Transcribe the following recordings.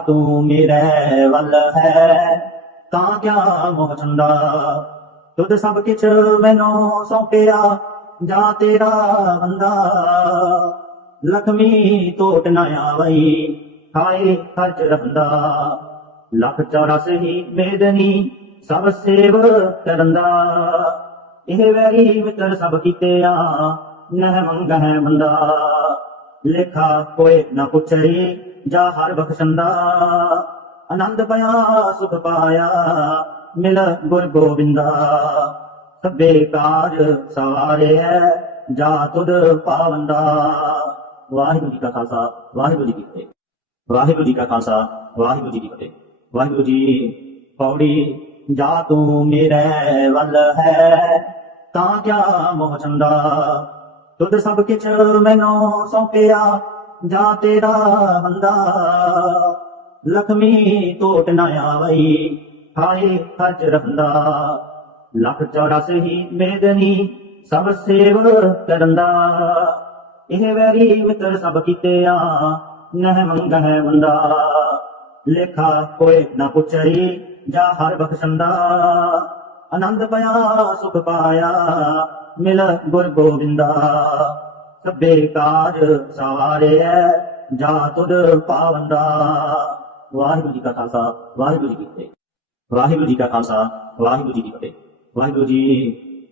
ਤੂੰ ਮੇਰੇ ਵੱਲ ਹੈ। ਤਾਂ ਕਿਆ ਮੋਹ ਚੰਦਾ ਤੁਧ ਸਭ ਕਿਛ ਮੈਨੂੰ ਸੌਂਪਿਆ ਜਾ ਤੇਰਾ ਬੰਦਾ। ਲਖਮੀ ਟੋਟ ਨਾ ਆਵਈ ਖਾਏ ਖਰਚ ਰਹਿੰਦਾ। ਲੱਖ 84 ਮੇਦਨੀ ਸਭ ਸੇਵ ਕਰੰਦਾ। ਇਹ ਵੈਰੀ ਮਿੱਤਰ ਸਭ ਕੀਤੇ ਆ ਨਹਿ ਮੰਗਹਿ ਮੰਦਾ। ਲੇਖਾ ਕੋਈ ਨਾ ਪੁੱਛੜੀ ਜਾ ਹਰ ਬਖਸ਼ੰਦਾ। ਆਨੰਦ ਪਿਆ ਸੁਖ ਪਾਇਆ, ਮਿਲ ਗੁਰ ਗੋਬਿੰਦਾ। ਸਭੇ ਕਾਜ ਸਵਾਰਿਆ ਜਾ ਤੁਧ ਪਾਵੰਦਾ। ਵਾਹਿਗੁਰੂ ਜੀ ਕਾ ਖਾਲਸਾ, ਵਾਹਿਗੁਰੂ ਜੀ ਕੀ ਫਤਿਹ। ਵਾਹਿਗੁਰੂ ਜੀ ਕਾ ਖਾਲਸਾ, ਵਾਹਿਗੁਰੂ ਜੀ ਕੀ ਫਤਿਹ। ਵਾਹਿਗੁਰੂ ਜੀ, ਪੌੜੀ, ਜਾ ਤੂੰ ਮੇਰੇ ਵੱਲ ਹੈ, ਤਾਂ ਕਿਆ ਮੋਹ ਚੰਦਾ। ਤੁਧ ਸਭ ਕਿਛ ਮੈਨੂੰ ਸੌਂਪਿਆ ਜਾ ਤੇਰਾ ਬੰਦਾ। ਲਖਮੀ ਟੋਟ ਨਾ ਆਵਈ, ਹਾਏ ਖਰਚ ਰਹਿੰਦਾ ਲੱਖ 84 ਮੇਦਨੀ ਸਭ ਸੇਵ ਕਰੰਦਾ। ਇਹ ਵੈਰੀ ਮਿੱਤਰ ਸਭ ਕੀਤੇ ਆ ਨਹਿ ਮੰਗਹਿ ਮੰਦਾ ਲੇਖਾ ਕੋਏ ਨਾ ਪੁੱਛੜੀ ਜਾ ਹਰ ਬਖਸ਼ੰਦਾ। ਆਨੰਦ ਪਿਆ, ਸੁਖ ਪਾਇਆ, ਮਿਲ ਗੁਰ ਗੋਬਿੰਦਾ ਸਭੇ ਕਾਜ ਸਵਾਰਿਆ ਜਾ ਤੁਧ ਪਾਵੰਦਾ ਵਾਹਿਗੁਰੂ ਜੀ ਕਾ ਖਾਲਸਾ, ਵਾਹਿਗੁਰੂ ਜੀ ਕੀ ਫਤਿਹ। ਵਾਹਿਗੁਰੂ ਜੀ ਕਾ ਖਾਲਸਾ, ਵਾਹਿਗੁਰੂ ਜੀ ਕੀ ਫਤਿਹ। ਵਾਹਿਗੁਰੂ ਜੀ,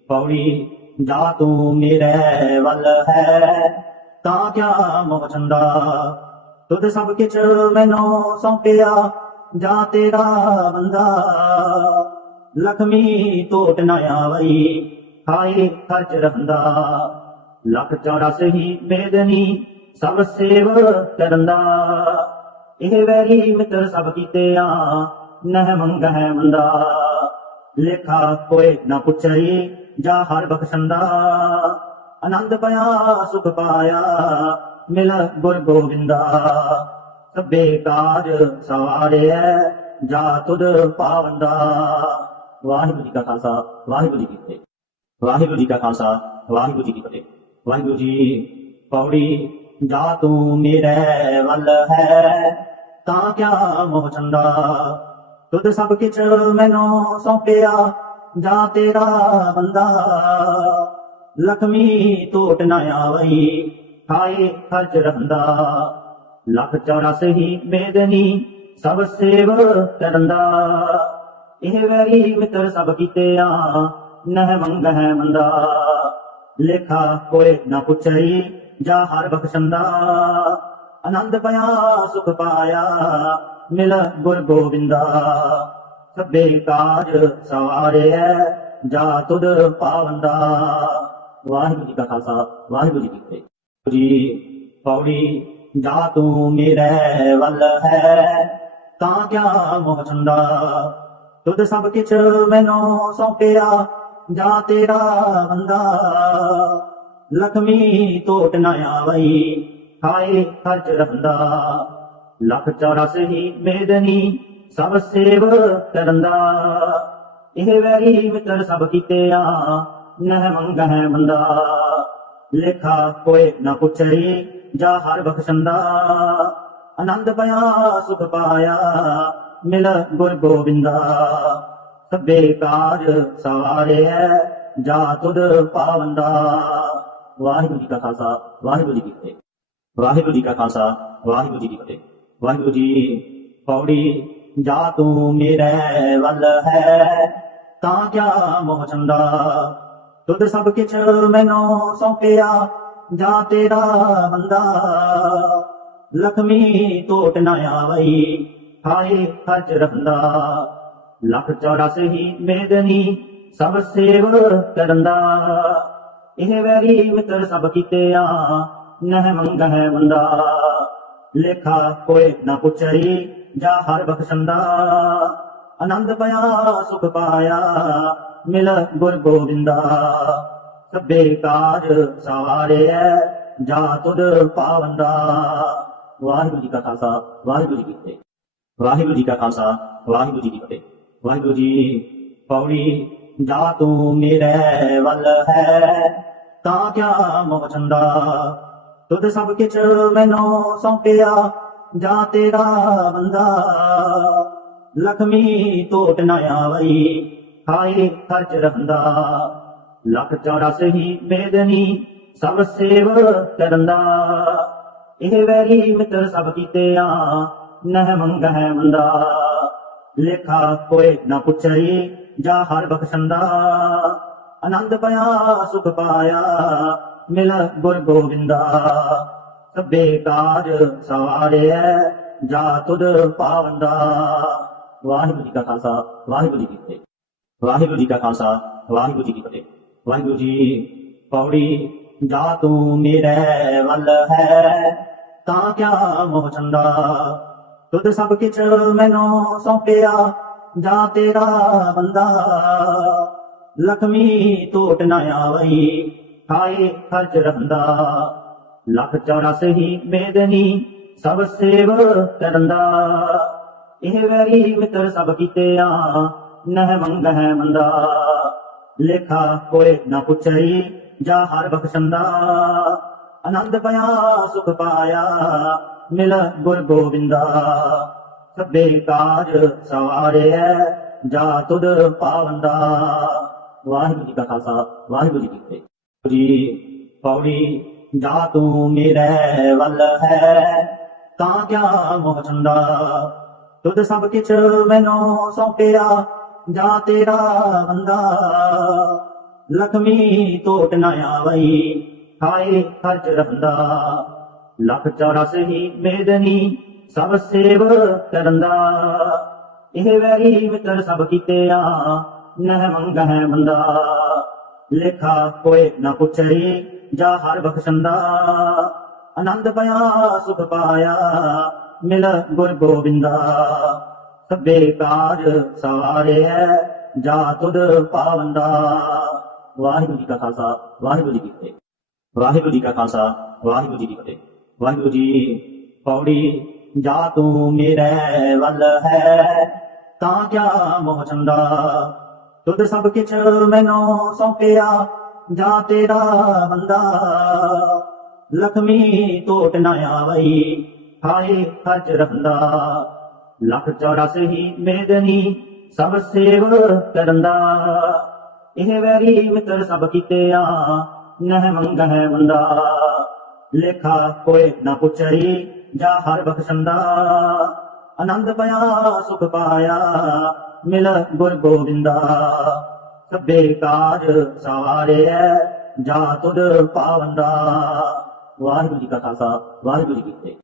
ਪੌੜੀ, ਜਾ ਤੂੰ ਮੇਰੇ ਵੱਲ ਹੈ, ਤਾਂ ਕਿਆ ਮੋਹ ਚੰਦਾ ਤੁਧ ਸਭ ਕਿਛ ਮੈਨੂੰ ਸੌਂਪਿਆ, ਜਾ ਤੇਰਾ ਬੰਦਾ। ਲਖਮੀ ਟੋਟ ਨਾ ਆਵਈ ਖਾਏ ਖਰਚ ਰਹਿੰਦਾ। ਲੱਖ 84 ਮੇਦਨੀ ਸਭ ਸੇਵ ਕਰੰਦਾ। ਇਹ ਵੈਰੀ ਮਿੱਤਰ ਸਭ ਕੀਤੇ ਆ ਨਹਿ ਮੰਗਹਿ ਮੰਦਾ। ਲੇਖਾ ਕੋਏ ਨਾ ਪੁੱਛੜੀ ਜਾ ਹਰ ਬਖਸ਼ੰਦਾ। ਆਨੰਦ ਪਿਆ ਸੁਖ ਪਾਇਆ, ਮਿਲ ਗੁਰ ਗੋਬਿੰਦਾ ਸਭੇ ਕਾਜ ਸਵਾਰਿਆ ਜਾ ਤੁਧ ਪਾਵੰਦਾ। ਵਾਹਿਗੁਰੂ ਜੀ ਕਾ ਖਾਲਸਾ, ਵਾਹਿਗੁਰੂ ਜੀ ਕੀ ਫਤਿਹ। ਵਾਹਿਗੁਰੂ ਜੀ ਕਾ ਖਾਲਸਾ, ਵਾਹਿਗੁਰੂ ਜੀ ਕੀ ਫਤਿਹ। ਵਾਹਿਗੁਰੂ ਜੀ, ਪੌੜੀ ਜਾ ਤੂੰ ਮੇਰੇ ਵੱਲ ਹੈ, ਤਾਂ ਕਿਆ ਮੋਹ ਚੰਦਾ ਤੁਧ ਸਭ ਕਿਛ ਮੈਨੂੰ ਸੌਂਪਿਆ ਜਾ ਤੇਰਾ ਬੰਦਾ। ਲਖਮੀ ਟੋਟ ਨਾ ਆਵਈ, ਖਾਏ ਖਰਚ ਰਹਿੰਦਾ ਲੱਖ 84 ਮੇਦਨੀ ਸਭ ਸੇਵ ਕਰੰਦਾ। ਇਹ ਵੈਰੀ ਮਿੱਤਰ ਸਭ ਕੀਤੇ ਆ ਨਹਿ ਮੰਗਹਿ ਮੰਦਾ। ਲੇਖਾ ਕੋਏ ਨਾ ਪੁੱਛੜੀ ਜਾ ਹਰ ਬਖਸ਼ੰਦਾ। ਆਨੰਦ ਪਿਆ ਸੁਖ ਪਾਇਆ, ਮਿਲ ਗੁਰ ਗੋਬਿੰਦਾ। ਸਭੇ ਕਾਜ ਸਵਾਰਿਆ ਜਾ ਤੁਧ ਪਾਵੰਦਾ। ਵਾਹਿਗੁਰੂ ਜੀ ਕਾ ਖਾਲਸਾ, ਵਾਹਿਗੁਰੂ ਜੀ ਕੀ ਫਤਿਹ। ਜੀ ਪੌੜੀ, ਜਾ ਤੂੰ ਮੇਰੇ ਵੱਲ ਹੈ, ਤਾਂ ਕਿਆ ਮੋਹ ਚੰਦਾ ਤੁਧ ਸਭ ਕਿਛ ਮੈਨੂੰ ਸੌਂਪਿਆ ਜਾ ਤੇਰਾ ਬੰਦਾ ਲਖਮੀ ਤੋਟ ਨਾ ਆਵਈ ਖਾਏ ਖਰਚ ਰਹਿੰਦਾ ਲੱਖ 84 ਮੇਦਨੀ ਸਭ ਸੇਵ ਕਰੰਦਾ। ਇਹ ਵੈਰੀ ਮਿੱਤਰ ਸਭ ਕੀਤੇ ਆ ਨਹਿ ਮੰਗਹਿ ਮੰਦਾ। ਲੇਖਾ ਕੋਈ ਨਾ ਪੁੱਛੜੀ ਜਾ ਹਰ ਬਖਸ਼ੰਦਾ। ਆਨੰਦ ਪਿਆ, ਸੁਖ ਪਾਇਆ, ਮਿਲ ਗੁਰ ਗੋਬਿੰਦਾ ਸਭੇ ਕਾਜ ਸਵਾਰਿਆ ਜਾ ਤੁਧ ਪਾਵੰਦਾ ਵਾਹਿਗੁਰੂ ਜੀ ਕਾ ਖਾਲਸਾ, ਵਾਹਿਗੁਰੂ ਜੀ ਕੀ ਫਤਿਹ। ਵਾਹਿਗੁਰੂ ਜੀ ਕਾ ਖਾਲਸਾ, ਵਾਹਿਗੁਰੂ ਜੀ ਕੀ ਫਤਿਹ। ਵਾਹਿਗੁਰੂ ਜੀ, ਪੌੜੀ, ਜਾ ਤੂੰ ਮੇਰੇ ਵੱਲ ਹੈ, ਤਾਂ ਕਿਆ ਮੋਹ ਚੰਦਾ ਤੁਧ ਸਭ ਕਿਛ ਮੈਨੂੰ ਸੌਂਪਿਆ, ਜਾ ਤੇਰਾ ਬੰਦਾ। ਲਖਮੀ ਟੋਟ ਨਾ ਆਵਈ, ਹਾਏ ਖਰਚ ਰਹਿੰਦਾ ਲੱਖ 84 ਮੇਦਨੀ ਸਭ ਸੇਵ ਕਰੰਦਾ। ਇਹ ਵੈਰੀ ਮਿੱਤਰ ਸਭ ਕੀਤੇ ਆ ਨਹਿ ਮੰਗਹਿ ਮੰਦਾ। ਲੇਖਾ ਕੋਈ ਨਾ ਪੁੱਛੜੀ ਜਾ ਹਰ ਬਖਸ਼ੰਦਾ। ਆਨੰਦ ਪਿਆ ਸੁਖ ਪਾਇਆ, ਮਿਲ ਗੁਰ ਗੋਬਿੰਦਾ। ਸਭੇ ਕਾਜ ਸਵਾਰਿਆ ਜਾ ਤੁਧ ਪਾਵੰਦਾ। ਵਾਹਿਗੁਰੂ ਜੀ ਕਾ ਖਾਲਸਾ, ਵਾਹਿਗੁਰੂ ਜੀ ਕੀ ਫਤਿਹ। ਵਾਹਿਗੁਰੂ ਜੀ ਕਾ ਖਾਲਸਾ, ਵਾਹਿਗੁਰੂ ਜੀ ਕੀ ਫਤਿਹ। ਵਾਹਿਗੁਰੂ ਜੀ, ਪੌੜੀ ਜਾ ਤੂੰ ਮੇਰੇ ਵੱਲ ਹੈ। ਤਾਂ ਕਿਆ ਮੋਹ ਚੰਦਾ ਤੁਧ ਸਭ ਕਿਛ ਮੈਨੂੰ ਸੌਂਪਿਆ ਜਾ ਤੇਰਾ ਬੰਦਾ? ਲਖਮੀ ਟੋਟ ਨਾ ਆਵਈ ਖਾਏ ਖਰਚ ਰਹਿੰਦਾ। ਲੱਖ 84 ਹੀ ਮੇਦਨੀ ਸਭ ਸੇਵ ਕਰੰਦਾ ਇਹ ਵੈਰੀ ਮਿੱਤਰ ਸਭ ਕੀਤੇ ਆ ਨਹਿ ਮੰਗਹਿ ਮੰਦਾ। ਲੇਖਾ ਕੋਈ ਨਾ ਪੁੱਛਈ ਜਾ ਹਰ ਬਖਸ਼ੰਦਾ। ਆਨੰਦ ਪਿਆ ਸੁਖ ਪਾਇਆ, ਮਿਲ ਗੁਰ ਗੋਬਿੰਦਾ ਸਭੇ ਕਾਜ ਸਵਾਰਿਐ ਜਾ ਤੁਧ ਪਾਵੰਦਾ। ਵਾਹਿਗੁਰੂ ਜੀ ਕਾ ਖਾਲਸਾ, ਵਾਹਿਗੁਰੂ ਜੀ ਕੀ ਫਤਿਹ। ਵਾਹਿਗੁਰੂ ਜੀ ਕਾ ਖਾਲਸਾ, ਵਾਹਿਗੁਰੂ ਜੀ ਕੀ ਫਤਿਹ। ਵਾਹਿਗੁਰੂ ਜੀ ਪੌੜੀ, ਜਾ ਤੂੰ ਮੇਰੇ ਵੱਲ ਹੈ, ਤਾਂ ਕਿਆ ਮੋਹ ਚੰਦਾ। ਤੁਧ ਸਭ ਕਿਛ ਮੈਨੂੰ ਸੌਂਪਿਆ, ਜਾ ਤੇਰਾ ਬੰਦਾ। ਲਖਮੀ ਟੋਟ ਨਾ ਆਵਈ, ਖਾਏ ਖਰਚ ਰਹਿੰਦਾ ਲੱਖ 84 ਹੀ ਮੇਦਨੀ ਸਭ ਸੇਵ ਕਰੰਦਾ। ਇਹ ਵੈਰੀ ਮਿੱਤਰ ਸਭ ਕੀਤੇ ਆ ਨਹਿ ਮੰਗਹਿ ਮੰਦਾ। ਲੇਖਾ ਕੋਏ ਨਾ ਪੁੱਛਈ, ਜਾ ਹਰ ਬਖਸ਼ੰਦਾ। ਆਨੰਦ ਪਿਆ, ਸੁਖ ਪਾਇਆ। ਮਿਲ ਗੁਰ ਗੋਬਿੰਦਾ ਸਭੇ ਕਾਜ ਸਵਾਰਿਐ, ਜਾ ਤੁਧ ਪਾਵੰਦਾ। ਵਾਹਿਗੁਰੂ ਜੀ ਕਾ ਖਾਲਸਾ, ਵਾਹਿਗੁਰੂ ਜੀ ਕੀ ਫਤਿਹ। ਜੀ, ਪੌੜੀ ਜਾ ਤੂੰ ਮੇਰੇ ਵੱਲ ਹੈ, ਤਾਂ ਕਿਆ ਮੋਹ ਚੰਦਾ ਤੁਧ ਸਭ ਕਿਛ ਮੈਨੂੰ ਸੌਂਪਿਆ, ਜਾ ਤੇਰਾ ਬੰਦਾ। ਲਖਮੀ ਟੋਟ ਨਾ ਆਵਈ ਖਾਏ ਖਰਚ ਰਹਿੰਦਾ ਲੱਖ ਚਾਰਾ ਸਹੀ ਮੇਦਨੀ ਸਭ ਸੇਵ ਕਰੰਦਾ ਇਹ ਵੈਰੀ ਮਿੱਤਰ ਸਭ ਕੀਤੇ ਆ ਨਹਿ ਮੰਗਹਿ ਮੰਦਾ। ਲੇਖਾ ਕੋਈ ਨਾ ਪੁੱਛਈ ਜਾ ਹਰ ਬਖਸ਼ੰਦਾ ਆਨੰਦ ਪਿਆ ਸੁਖ ਪਾਇਆ, ਮਿਲ ਗੁਰ ਗੋਬਿੰਦਾ ਸਭੇ ਕਾਜ ਸਵਾਰਿਐ ਜਾ ਤੁਧ ਪਾਵੰਦਾ। ਵਾਹਿਗੁਰੂ ਜੀ ਕਾ ਖਾਲਸਾ, ਵਾਹਿਗੁਰੂ ਜੀ ਕੀ ਫਤਿਹ। ਵਾਹਿਗੁਰੂ ਜੀ ਕਾ ਖਾਲਸਾ, ਵਾਹਿਗੁਰੂ ਜੀ ਕੀ ਫਤਿਹ। ਵਾਹਿਗੁਰੂ ਜੀ, ਪੌੜੀ ਜਾ ਤੂੰ ਮੇਰੇ ਵੱਲ ਹੈ। ਤਾਂ ਕਿਆ ਮੋਹ ਚੰਦਾ ਤੁਧ ਸਭ ਕਿਛ ਮੈਨੂੰ ਸੌਂਪਿਆ, ਜਾ ਤੇਰਾ ਬੰਦਾ। ਲਖਮੀ ਟੋਟ ਨਾ ਆਵਈ, ਖਾਏ ਖਰਚ ਰਹਿੰਦਾ ਲੱਖ 84 ਹੀ ਮੇਦਨੀ ਸਭ ਸੇਵ ਕਰੰਦਾ। ਇਹ ਵੈਰੀ ਮਿੱਤਰ ਸਭ ਕੀਤੇ ਆ ਨਹਿ ਮੰਗਹਿ ਮੰਦਾ। ਲੇਖਾ ਕੋਈ ਨਾ ਪੁੱਛਈ ਜਾ ਹਰ ਬਖਸ਼ੰਦਾ ਆਨੰਦ ਪਿਆ ਸੁਖ ਪਾਇਆ, ਮਿਲ ਗੁਰ ਗੋਬਿੰਦਾ ਸਭੇ ਕਾਜ ਸਵਾਰਿਐ ਜਾ ਤੁਧ ਪਾਵੰਦਾ। ਵਾਹਿਗੁਰੂ ਜੀ ਕਾ ਖਾਲਸਾ, ਵਾਹਿਗੁਰੂ ਜੀ ਕੀ ਫਤਿਹ।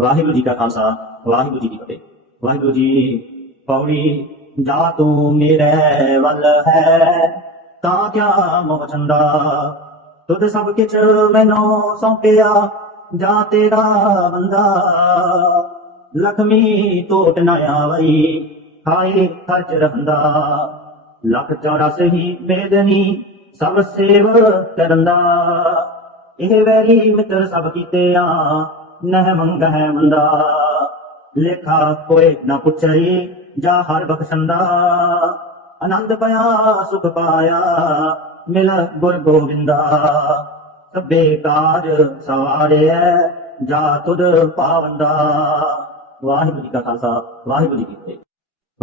ਵਾਹਿਗੁਰੂ ਜੀ ਕਾ ਖਾਲਸਾ, ਵਾਹਿਗੁਰੂ ਜੀ ਕੀ ਫਤਿਹ। ਵਾਹਿਗੁਰੂ ਜੀ ਪੌੜੀ, ਜਾ ਤੂੰ ਮੇਰੇ ਵੱਲ ਹੈ, ਤਾਂ ਕਿਆ ਮੋਹ ਚੰਦਾ। ਤੁਧ ਸਭ ਕਿਛ ਮੈਨੂੰ ਸੌਂਪਿਆ, ਜਾ ਤੇਰਾ ਬੰਦਾ। ਲਖਮੀ ਟੋਟ ਨਾ ਆਵਈ ਖਾਏ ਖਰਚ ਰਹਿੰਦਾ। ਲੱਖ 84 ਹੀ ਮੇਦਨੀ ਸਭ ਸੇਵ ਕਰੰਦਾ। ਇਹ ਵੈਰੀ ਮਿੱਤਰ ਸਭ ਕੀਤੇ ਆ ਨਹਿ ਮੰਗਹਿ ਮੰਦਾ। ਲੇਖਾ ਕੋਏ ਨਾ ਪੁੱਛਈ, ਜਾ ਹਰ ਬਖਸ਼ੰਦਾ। ਆਨੰਦ ਪਿਆ, ਸੁਖ ਪਾਇਆ। ਮਿਲ ਗੁਰ ਗੋਬਿੰਦਾ ਸਭੇ ਕਾਜ ਸਵਾਰਿਐ, ਜਾ ਤੁਧ ਪਾਵੰਦਾ। ਵਾਹਿਗੁਰੂ ਜੀ ਕਾ ਖਾਲਸਾ, ਵਾਹਿਗੁਰੂ ਜੀ ਕੀ ਫਤਿਹ।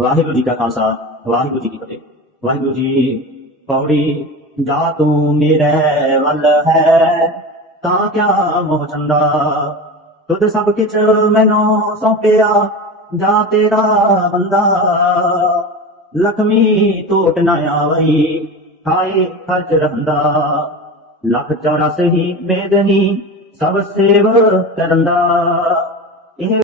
ਵਾਹਿਗੁਰੂ ਜੀ ਕਾ ਖਾਲਸਾ, ਵਾਹਿਗੁਰੂ ਜੀ ਕੀ ਫਤਿਹ। ਵਾਹਿਗੁਰੂ ਜੀ ਪੌੜੀ, ਜਾ ਤੂੰ ਮੇਰੇ ਵੱਲ ਹੈ, ਤਾਂ ਕਿਆ ਮੋਹ ਚੰਦਾ ਤੁਧ ਸਭ ਕਿਛ ਮੈਨੂੰ ਸੌਂਪਿਆ, ਜਾ ਤੇਰਾ ਬੰਦਾ। ਲਖਮੀ ਟੋਟ ਨਾ ਆਵਈ ਖਾਏ ਖਰਚ ਰਹਿੰਦਾ ਲੱਖ 84 ਹੀ ਮੇਦਨੀ ਸਭ ਸੇਵ ਕਰੰਦਾ। ਇਹ